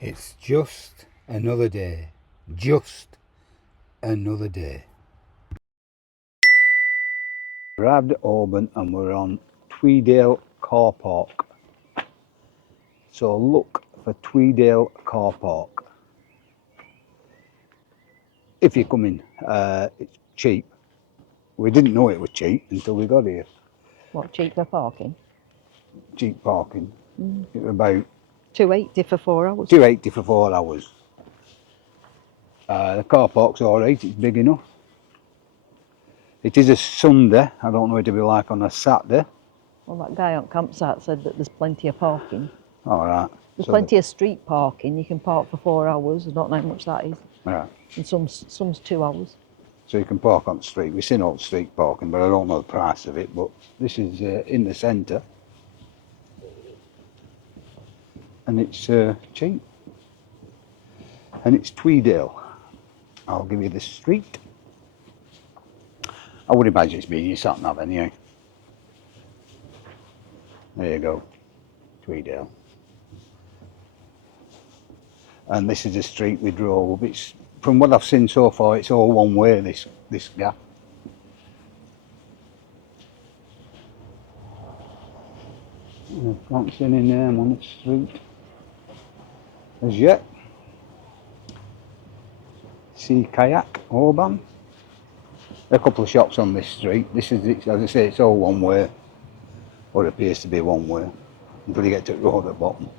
It's just another day. Just another day. Arrived at Oban and we're on Tweedale Car Park. So look for Tweedale Car Park. If you come in, it's cheap. We didn't know it was cheap until we got here. What, cheap for parking? Cheap parking. It was about £2.80 for 4 hours. £2.80 for 4 hours. The car park's alright, it's big enough. It is a Sunday, I don't know what it'll be like on a Saturday. Well, that guy on campsite said that there's plenty of parking. Alright. There's plenty of street parking. You can park for 4 hours. I don't know how much that is. Right. And some's 2 hours. So you can park on the street. We've seen all street parking, but I don't know the price of it. But this is in the centre. And it's cheap. And it's Tweedale. I'll give you the street. I would imagine it's been your sat nav anyway. There you go. Tweedale. And this is the street we drove. It's, from what I've seen so far, it's all one way, this gap. I can't see any name on the street as yet. Sea Kayak, Oban. A couple of shops on this street. This is, as I say, it's all one way, or it appears to be one way, until you get to the road at the bottom.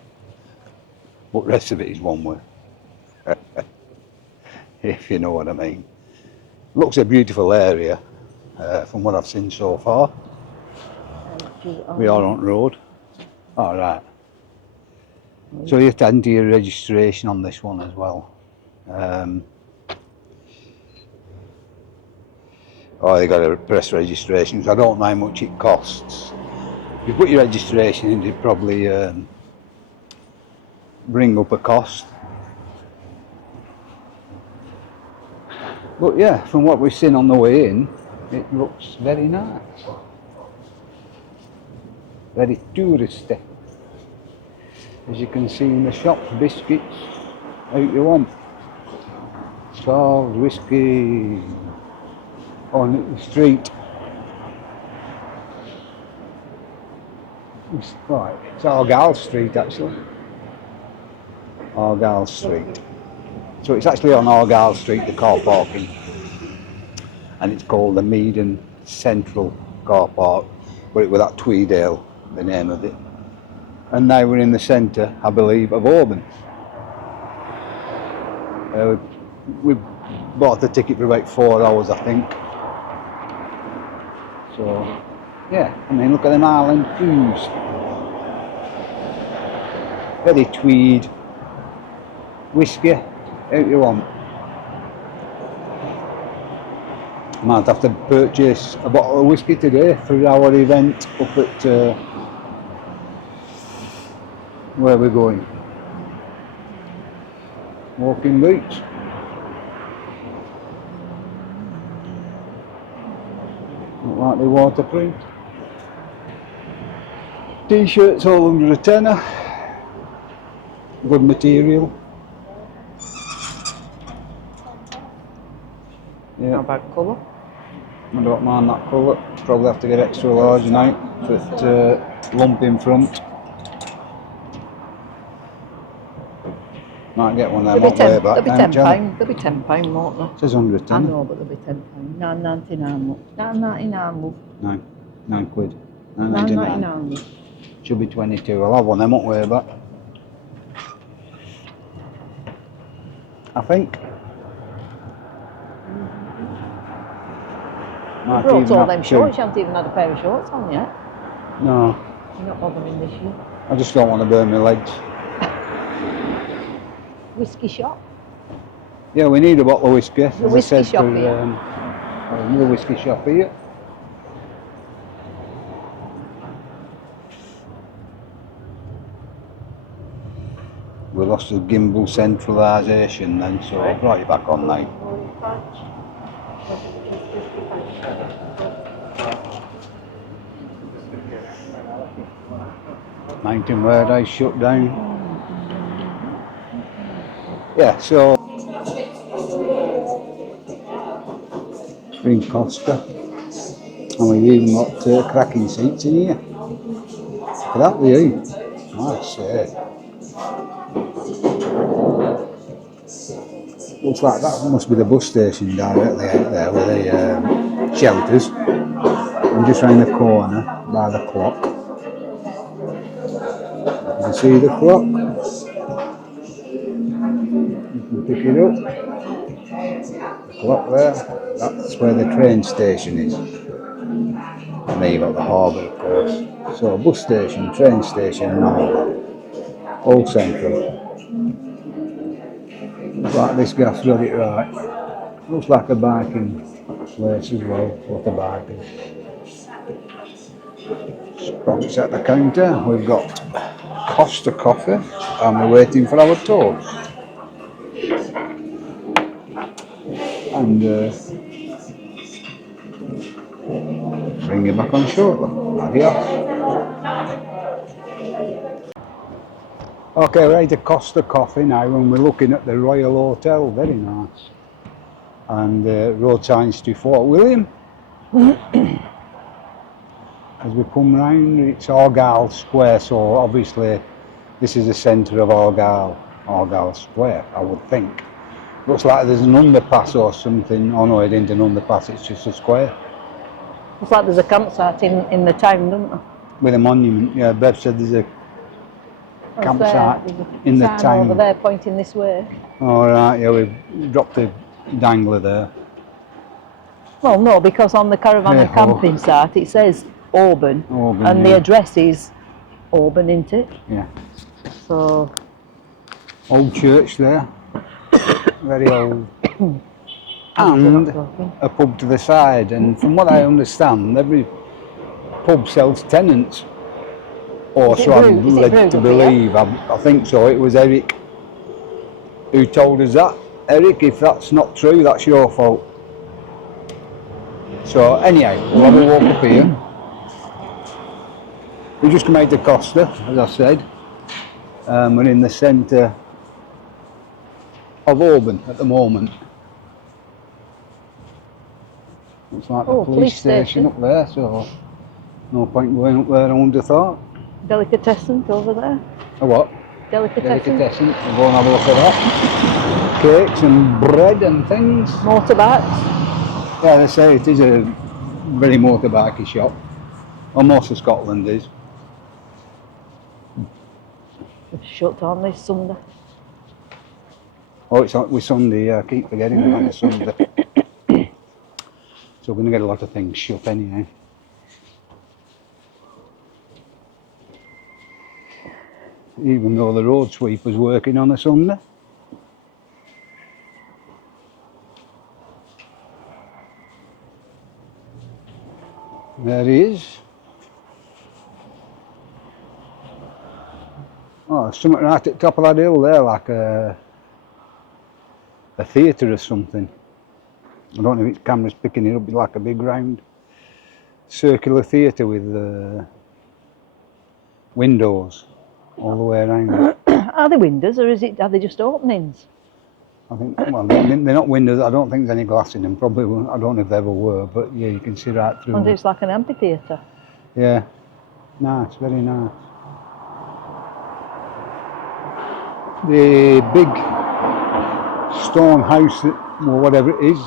But the rest of it is one way. If you know what I mean. Looks a beautiful area from what I've seen so far. We are on road. Alright. So you have to enter your registration on this one as well. Oh, you got to press registrations. I don't know how much it costs. If you put your registration in, it'd probably bring up a cost. But yeah, from what we've seen on the way in, it looks very nice. Very touristy. As you can see in the shops, biscuits, out you want. Scarves, whiskey, on the street. It's right, it's Argyll Street actually. Argyll Street. So it's actually on Argyll Street, the car parking, and it's called the Meaden Central Car Park, but it was at Tweedale, the name of it. And now we're in the centre, I believe, of Oban. We bought the ticket for about 4 hours, I think. So, yeah, I mean, look at them Island views. Very tweed. Whiskey, out you want. Might have to purchase a bottle of whiskey today for our event up at where we're going. Walking boots. Look like they're waterproof. T-shirts all under a tenner. Good material. Yeah. How about colour? I don't mind that colour. Probably have to get extra large now, but lump in front. Might get one of them on way back. They'll be £10. They'll be £10, won't they? It says 100. I know, but they'll be £10. £9.99. Look. £9.99. Look. Nine quid. £9.99. Should be 22. I'll have one of them on way back. I think. You brought all them shorts. You haven't even had a pair of shorts on yet. No. You're not bothering this year. I just don't want to burn my legs. Whiskey shop? Yeah, we need a bottle of whiskey. The whiskey shop here. Another whiskey shop here. We lost the gimbal centralisation then, so I've brought you back on now. Mountain Warehouse shut down. Yeah, so Spring Costa, and we've even got cracking seats in here. Look at that view. Nice. Looks like that must be the bus station directly out there with the shelters. And just round the corner by the clock. You can see the clock. You can pick it up. The clock there. That's where the train station is. And then you've got the harbour, of course. So bus station, train station and all central. Looks like this guy's got it right. Looks like a biking place as well, what a biking. Sprockets at the counter, we've got Costa coffee and we're waiting for our toast. And bring you back on shortly. Adios. Okay, we're at Costa Coffee now and we're looking at the Royal Hotel, very nice. And road signs to Fort William. As we come round, it's Argyll Square, so obviously this is the centre of Argyll Square, I would think. Looks like there's an underpass or something. Oh no, it ain't an underpass, it's just a square. Looks like there's a campsite in the town, doesn't there? With a monument, yeah, Bev said there's a campsite in the town. Over there pointing this way. Alright, yeah, we've dropped a dangler there. Well, no, because on the caravan and camping site it says Oban, and the address is Oban, isn't it? Yeah. So. Old church there, very old. And a pub to the side, and from what I understand, every pub sells tenants. Or so I'm led to believe. I think so. It was Eric who told us that. Eric, if that's not true, that's your fault. So anyhow, we'll have a walk up here. We just come out to Costa, as I said. We're in the centre of Oban at the moment. Looks like the police station up there, so no point going up there, I wouldn't have thought. Delicatessen over there. A what? Delicatessen. We'll go and have a look at that. Cakes and bread and things. Motorbikes. Yeah, they say it is a very motorbikey shop. Well, most of Scotland is. It's shut on this Sunday. Oh, it's with Sunday, yeah, I keep forgetting that it's Sunday. So we're going to get a lot of things shut anyhow. Even though the road sweeper's working on a Sunday. There he is. Oh, there's something right at the top of that hill there, like a theatre or something. I don't know if its camera's picking it up, it's like a big round circular theatre with windows all the way around. Are they windows or are they just openings? I think, well, they're not windows, I don't think there's any glass in them, probably won't, I don't know if there ever were, but yeah, you can see right through And them. it's like an amphitheatre. Yeah, nice, very nice. The big stone house, or whatever it is,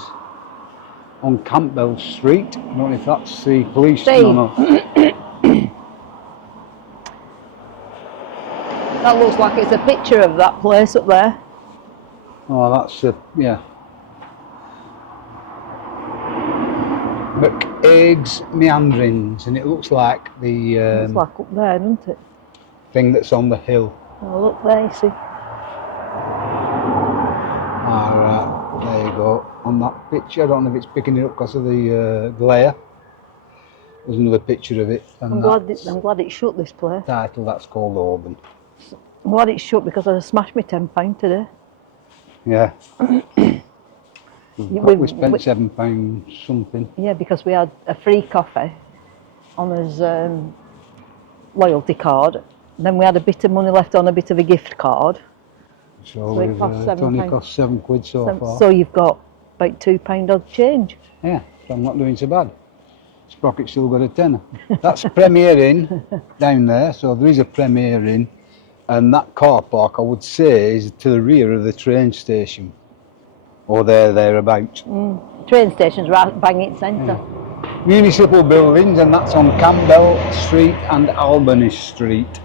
on Campbell Street. I don't know if that's the police station or not. That looks like it's a picture of that place up there. Oh, that's yeah. McEgg's Meanderings, and it looks like the it's like up there, doesn't it? thing that's on the hill. Oh, look there, you see. Alright, there you go. On that picture, I don't know if it's picking it up because of the glare. There's another picture of it. And I'm glad it's shut, this place. Title, that's called Oban. I'm glad it's shut because I smashed my £10 today. Yeah. we spent £7 something. Yeah, because we had a free coffee on his loyalty card. Then we had a bit of money left on a bit of a gift card. So, So it we've costs it's only £7. cost £7 so far. So you've got about £2 odd change. Yeah, so I'm not doing so bad. Sprocket's still got a tenner. That's Premier Inn down there, so there is a Premier Inn, and that car park I would say is to the rear of the train station, or thereabouts. Train station's right bang in centre. Yeah. Municipal buildings, and that's on Campbell Street and Albany Street.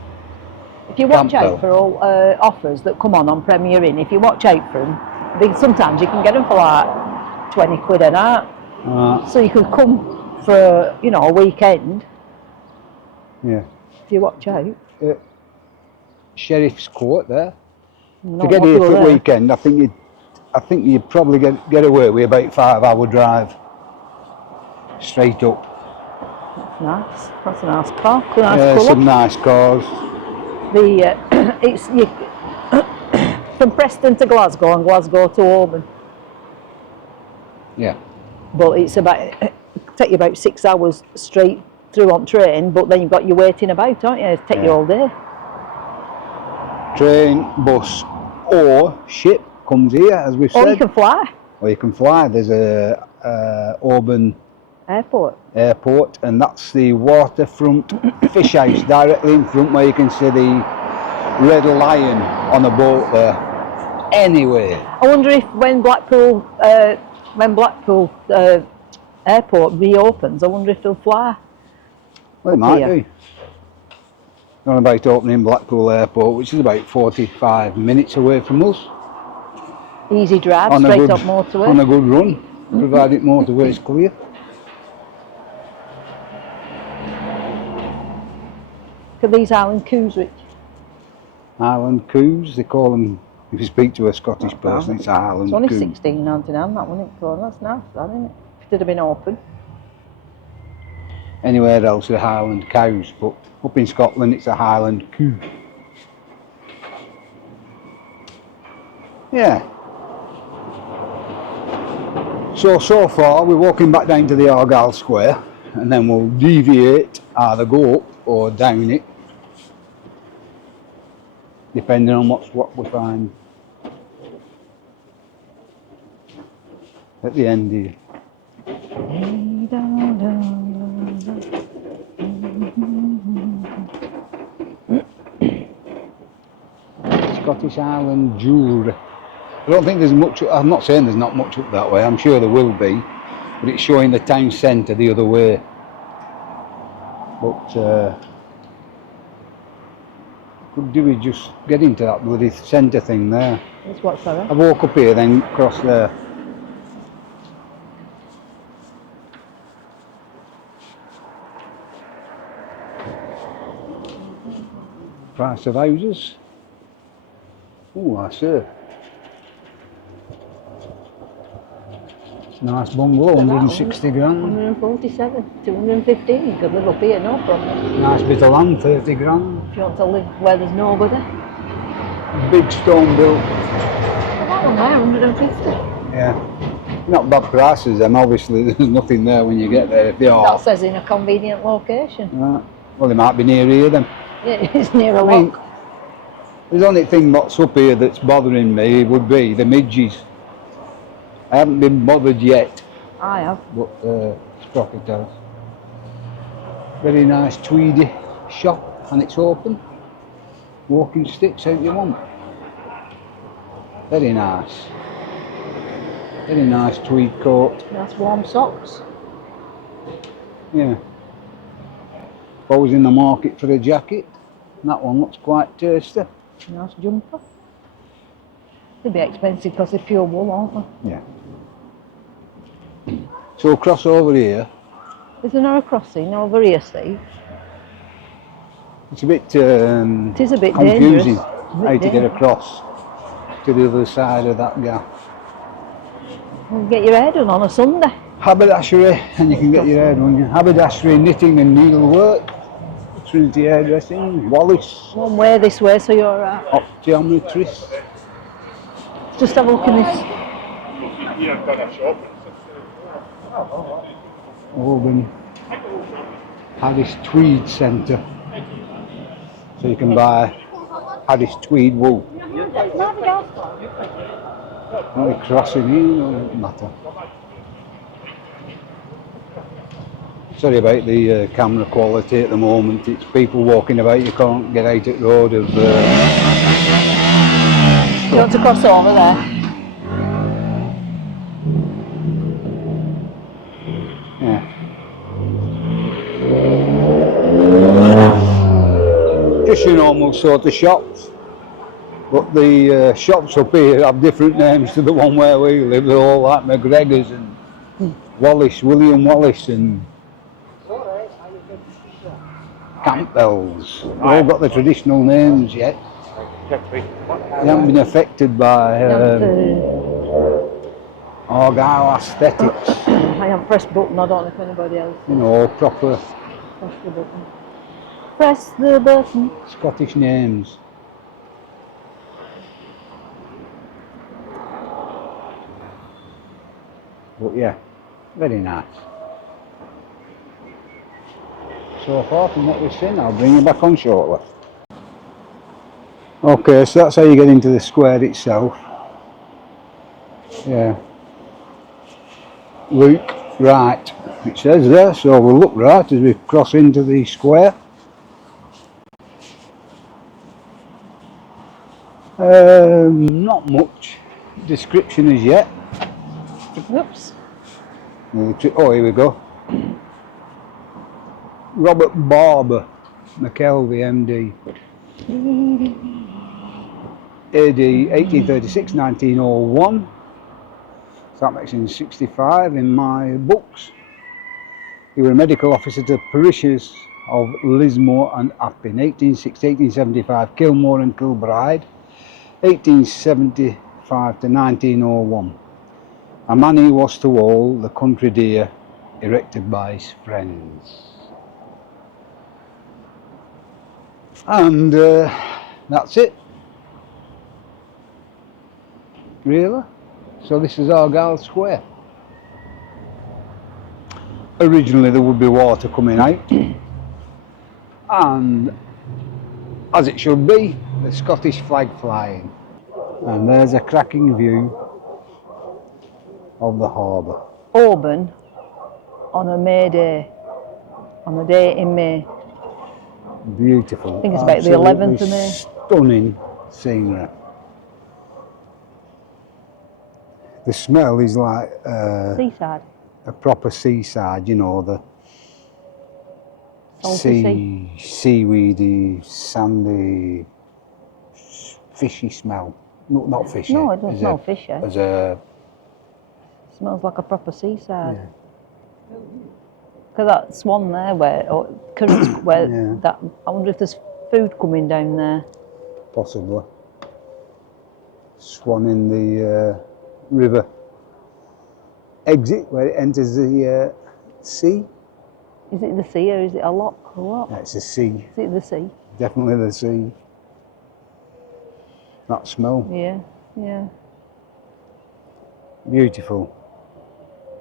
If you watch Campbell. out for all offers that come on Premier Inn, if you watch out for them, sometimes you can get them for like 20 quid a night. So you could come for, you know, a weekend. Yeah. If you watch out. Sheriff's Court there. Not To get here for there. the weekend, I think you'd probably get away with about 5-hour drive. Straight up. That's nice. That's a nice car. Nice Yeah, colour. some nice cars. It's from Preston to Glasgow and Glasgow to Oban. Yeah. But it's take you about 6 hours straight through on train, but then you've got your waiting about, aren't you? It'll take you all day. Train, bus, or ship comes here, as we've said. Or you can fly. Or you can fly. There's a Oban Airport, and that's the waterfront fish house directly in front, where you can see the Red Lion on a boat there. Anyway. I wonder if when Blackpool Airport reopens, I wonder if they'll fly. Well, it might do. On about opening Blackpool Airport, which is about 45 minutes away from us. Easy drive, straight up motorway. On a good run, provided motorway is clear. Look at these Island Coos, Rich. Island Coos, they call them, if you speak to a Scottish person, it's Island Coos. It's only £16.99 that, wasn't it? So that's nice, that, isn't it? If it had been open. Anywhere else are Highland cows, but up in Scotland it's a Highland Coo. Yeah. So far we're walking back down to the Argyll Square, and then we'll deviate, either go up or down it, depending on what we find at the end here. Scottish Highland jewellery. I don't think there's much, I'm not saying there's not much up that way, I'm sure there will be, but it's showing the town centre the other way. But could do with just getting to that bloody centre thing there. It's what, sorry? I walk up here, then across there. Price of houses. Oh, I see. It's a nice bungalow, 160 grand. 147, 215. You could live up here, no problem. Nice bit of land, 30 grand. If you want to live where there's nobody. Big stone built. That one there, 150. Yeah. Not bad prices, and obviously there's nothing there when you get there if they are. That says in a convenient location. Right. Well, they might be near here then. Yeah, it's near a lock. The only thing that's up here that's bothering me would be the midges. I haven't been bothered yet. I have. But Sprocket does. Very nice tweedy shop, and it's open. Walking sticks out you want. Very nice. Very nice tweed coat. Nice warm socks. Yeah. If I was in the market for a jacket, that one looks quite tasty. Nice jumper. They'll be expensive because they're pure wool, aren't they? Yeah. So cross over here. Isn't there a crossing over here, Steve? It's a bit, it is a bit confusing dangerous. how to get across to the other side of that gap. You get your hair done on a Sunday. Haberdashery, and you can get your hair done. Haberdashery, knitting and needlework. Trinity hairdressing, Wallace. One way this way, so you're right. Optometrist. Just have a look in this. Oban. Harris Tweed Centre. So you can buy Harris Tweed wool. Only crossing in, doesn't matter. Sorry about the camera quality at the moment. It's people walking about. You can't get out at the road of. You want to cross over there? Yeah. Just your normal sort of shops. But the shops up here have different names to the one where we live. They're all like McGregor's and Wallace, William Wallace and Campbell's. They've all got the traditional names yet. They haven't been affected by Argyll aesthetics. I haven't pressed button, I don't know if anybody else. You know, proper Press the button. Press the button. Scottish names. But yeah, very nice. So far from what we've seen, I'll bring you back on shortly. Okay, so that's how you get into the square itself. Yeah. Look right, it says there, so we'll look right as we cross into the square. Not much description as yet. Oops. Oh, here we go. Robert Barber, McKelvey, MD. AD 1836-1901. So that makes him 65 in my books. He was a medical officer to parishioners of Lismore and Appin, 1860-1875, Kilmore and Kilbride, 1875 to 1901. A man he was to all, the country dear, erected by his friends. And that's it. Really? So this is Argyll Square. Originally there would be water coming out, and as it should be, the Scottish flag flying. And there's a cracking view of the harbour. Oban on a May day, on a day in May. Beautiful. I think it's about the 11th of May. Stunning scenery. The smell is like Seaside. a proper seaside, you know, the Salty seaweedy, sandy, fishy smell. No, not fishy. No, it doesn't smell fishy. As a Smells like a proper seaside. Because that swan there, where or currents, where that. I wonder if there's food coming down there. Possibly. Swan in the river exit where it enters the sea. Is it the sea or is it a lock or what? Yeah, it's a sea. Is it the sea? Definitely the sea. That smell. Yeah, yeah. Beautiful.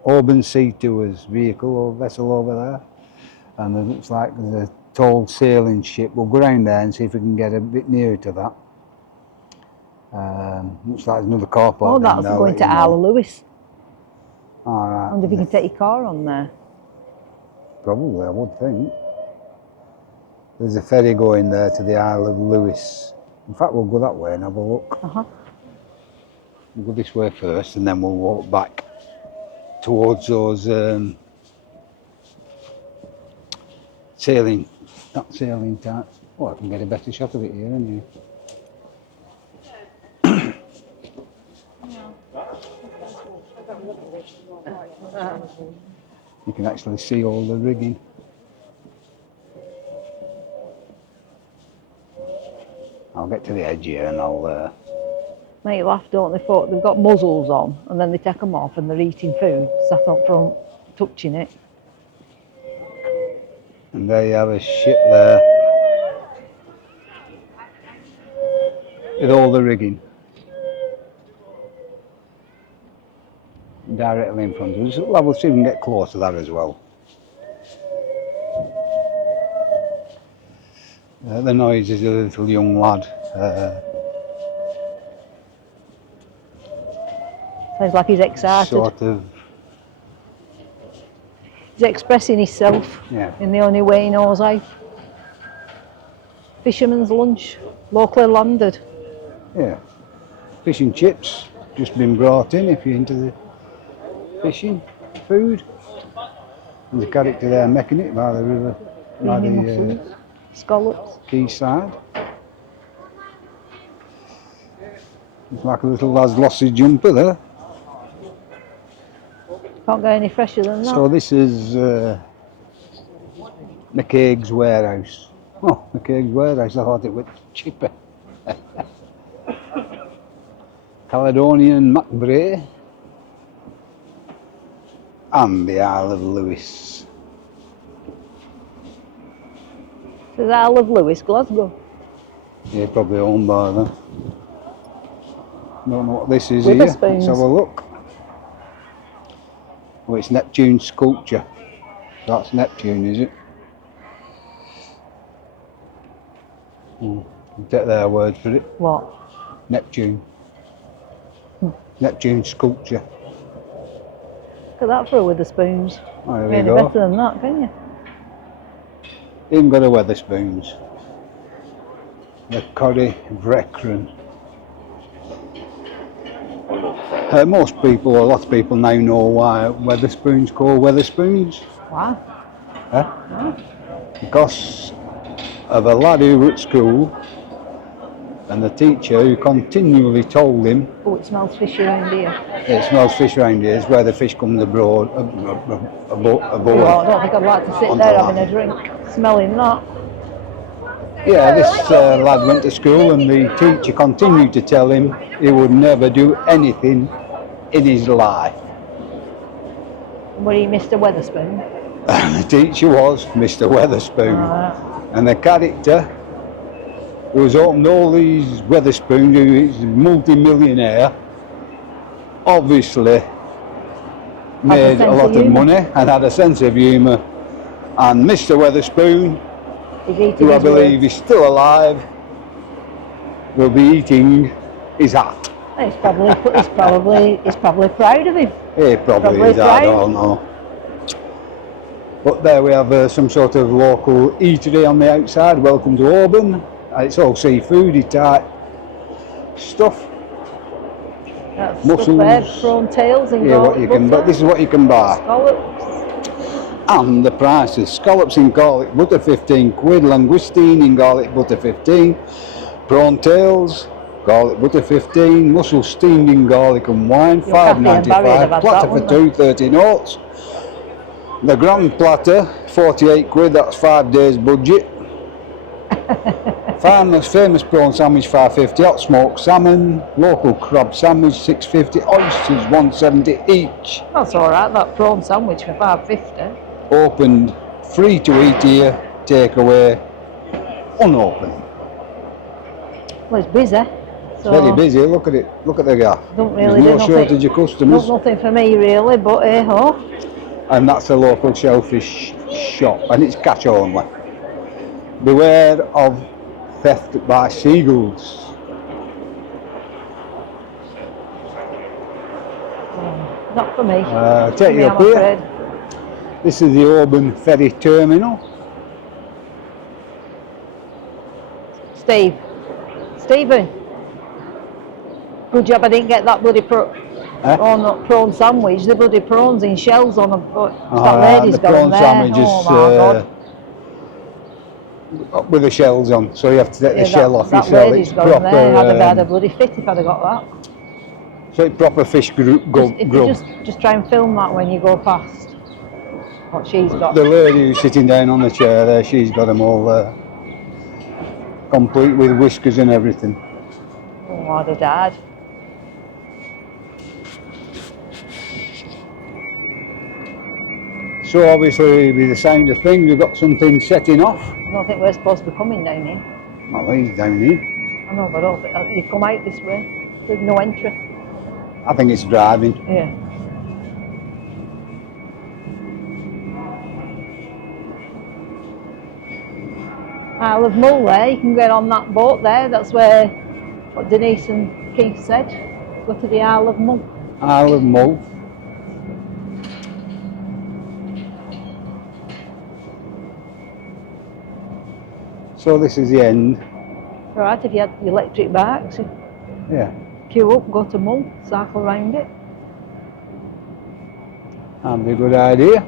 Oban Sea Tours vehicle or vessel over there, and it looks like there's a tall sailing ship. We'll go around there and see if we can get a bit nearer to that. Looks like there's another car park. Oh, that's going to Isle of Lewis. All right. I wonder if you can take your car on there. Probably, I would think. There's a ferry going there to the Isle of Lewis. In fact, we'll go that way and have a look. We'll go this way first, and then we'll walk back towards those sailing types. Oh, I can get a better shot of it here, anyway. You can actually see all the rigging. I'll get to the edge here and I'll... Make you laugh, don't they? Folk, they've got muzzles on and then they take them off and they're eating food, sat up front, touching it. And there you have a ship there with all the rigging directly in front of us. We'll see if we can get close to that as well. The noise is a little young lad Sounds like he's excited. sort of, He's expressing himself yeah. in the only way he knows how. Fisherman's lunch, locally landed. Yeah. Fish and chips, just been brought in if you're into the fishing, food. There's a character there making it by the river, by Creamy the mussels, scallops. quayside. It's like a little lad's lost his jumper there. Can't go any fresher than that. So this is McCaig's warehouse. Oh, McCaig's warehouse, I thought it was cheaper. Caledonian McBray and the Isle of Lewis. Says Isle of Lewis, Glasgow. Yeah, probably owned by them. Don't know what this is With the here. spoons. Let's have a look. Oh, it's Neptune's sculpture. That's Neptune, is it? Take their word for it. What? Neptune. Neptune's sculpture. Look at that for a Witherspoons. Oh, there Any we go. better than that, can you? Even got a Wetherspoons. The Corrie Vrekren. Most people, a lot of people now know why Wetherspoons called Wetherspoons. Wow. Because of a lad who was at school and the teacher who continually told him, Oh, it smells fishy around here. it smells fish around here, it's where the fish comes abroad, Oh, I aboard. don't think I'd like to sit Onto there that. having a drink, smelling that. Yeah, this lad went to school and the teacher continued to tell him he would never do anything in his life. Were he Mr. Wetherspoon? And the teacher was Mr. Wetherspoon. And the character who has opened all these Wetherspoons, who is a multi-millionaire, obviously made a lot of money and had a sense of humour. And Mr. Wetherspoon, He's eating who I his believe words. is still alive, will be eating his hat. He's probably proud of him. He probably is, I don't know. But there we have some sort of local eatery on the outside. Welcome to Oban. It's all seafoody type stuff. That's Mussels. stuff there, prawn tails and Yeah, what you can, but this is what you can buy. Scallops. And the prices: scallops in garlic butter 15 quid, langoustine in garlic butter 15, prawn tails, garlic butter 15, mussels steamed in garlic and wine, Your Kathy and Barry would have £5.95, had platter that, for wouldn't two, 30 notes. The grand platter, 48 quid, that's 5 days budget. Famous prawn sandwich, 5.50, hot smoked salmon, local crab sandwich, 6.50, oysters, 1.70 each. That's alright, that prawn sandwich for £5.50. Opened, free to eat here, takeaway, unopened. Well, it's busy. So Very busy, look at it, look at the gaff. Don't really There's do no nothing. shortage of customers. Nothing for me really, but hey ho. And that's a local shellfish shop, and it's cash only. Beware of theft by seagulls. Not for me. Take Me, you I'm up here. afraid. This is the Oban Ferry Terminal. Stephen. Good job I didn't get that bloody prawn sandwich. The bloody prawns in shells on them. That lady's the gone prawn there. sandwich Oh my God. with the shells on, so you have to take the shell off that yourself. lady's It's gone proper. there. I'd have had a bloody fit if I'd have got that. So it's proper fish grub. If you just try and film that when you go past what she's got. The lady who's sitting down on the chair there, she's got them all complete with whiskers and everything. Oh, I'd have died. So obviously with the sound of things, we've got something setting off. I don't think we're supposed to be coming down here. Well, he's down here. I know, but I don't think you come out this way. There's no entry. I think it's driving. Yeah. Isle of Mull there, you can get on that boat there. That's where what Denise and Keith said. Go to the Isle of Mull. Isle of Mull. So this is the end. Right, if you had electric bikes, you Yeah. queue up, go to Mull, cycle round it. That'd be a good idea.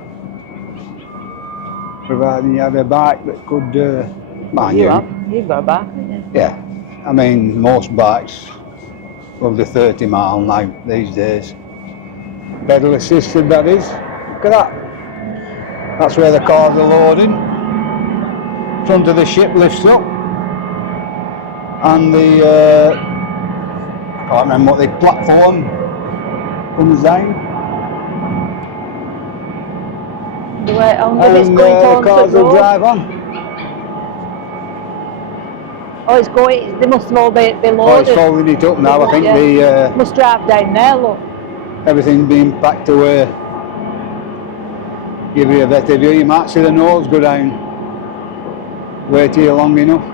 Providing you had a bike that could, mind you. You've got a bike, haven't you? Yeah. I mean, most bikes will do 30 mile now these days. Pedal assisted, that is. Look at that. That's where the cars are loading. Front of the ship lifts up. And the, I can't remember what the platform comes down. The way on And it's going the cars will drive on. Oh, it's going, they must have all be loaded. Oh, it's folding it up now. I think the must drive down there, look. everything's being packed away. Give you a better view. You might see the nose go down. Wait till you're long enough.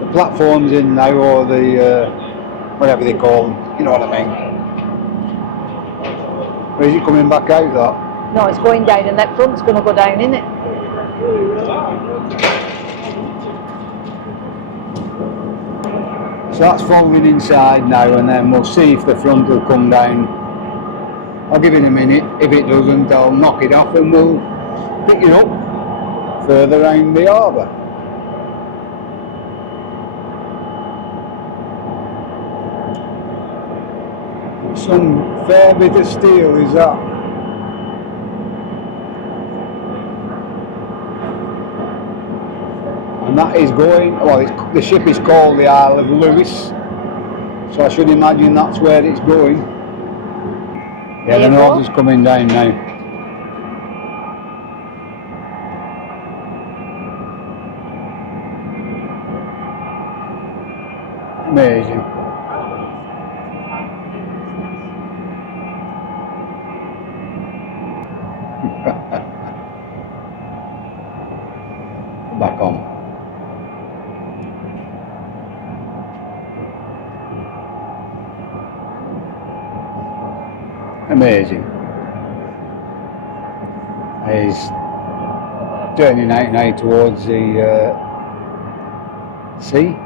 The platform's in now, or the whatever they call them. You know what I mean. Or is it coming back out, that? No, it's going down, and that front's going to go down, isn't it? So that's folding inside now, and then we'll see if the front will come down. I'll give it a minute. If it doesn't, I'll knock it off and we'll pick it up further round the harbour. Some fair bit of steel is that. And that is going, well, the ship is called the Isle of Lewis, so I should imagine that's where it's going. Yeah, the nose is coming down now. Amazing. Back on. Amazing. He's turning out now towards the sea.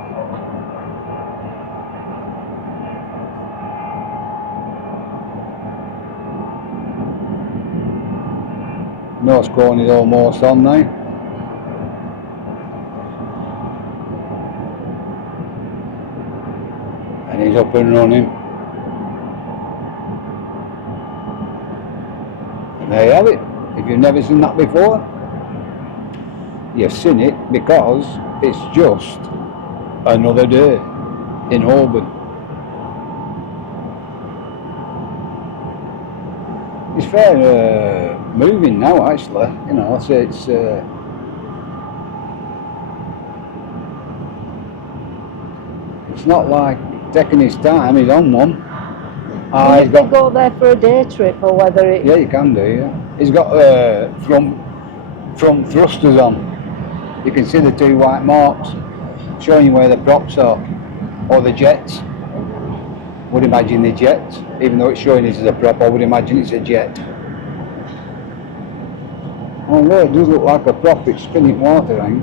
Nose cone is almost on now. And he's up and running. And there you have it. If you've never seen that before, you've seen it because it's just another day in Oban. It's fair moving now, actually. You know, so it's not like taking his time. He's on one. If they go there for a day trip, or whether it... Yeah, you can do, yeah. He's got front thrusters on. You can see the two white marks showing you where the props are, or the jets. Would imagine the jets, even though it's showing it as a prop, I would imagine it's a jet. Oh look, it does look like a prop, it's spinning water around.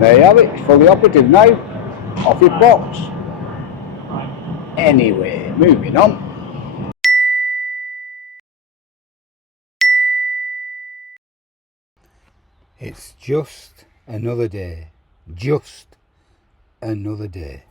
There you have it, it's fully operative now. Off it pops. Anyway, moving on. It's just another day. Just another day.